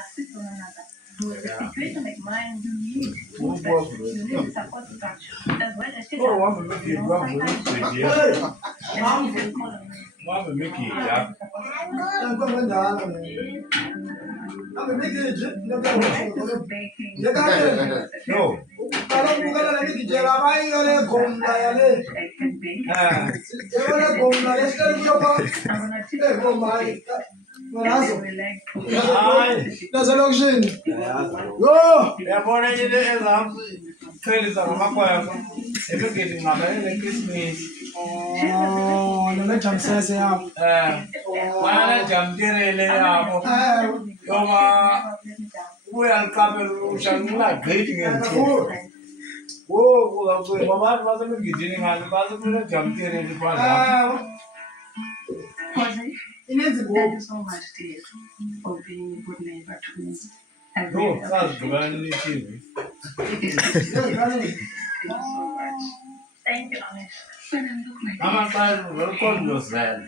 assist one another. In a situation like mine, Who food was that it? you need support structure as well as Oh, I want to make it one for sometimes this you year. even call on me. I want to make it that. I like to do baking. No. I can bake. I'm gonna teach you how to bake. And then we like to That's an auction. Go! Yeah, born in the exam. Tell us about my If getting my man Christmas. Oh, the jam says yeah. Mana jam dire le amo. Yoma we are coming shan na greeting and so. Oh, mama wasn't beginning and wasn't jam dire le pa. Thank you so much, dear, for being a good neighbor to me. I really No, that's appreciate brand new. it. Thank you so much. Thank you, Anish. When I look like Mama, welcome yourself.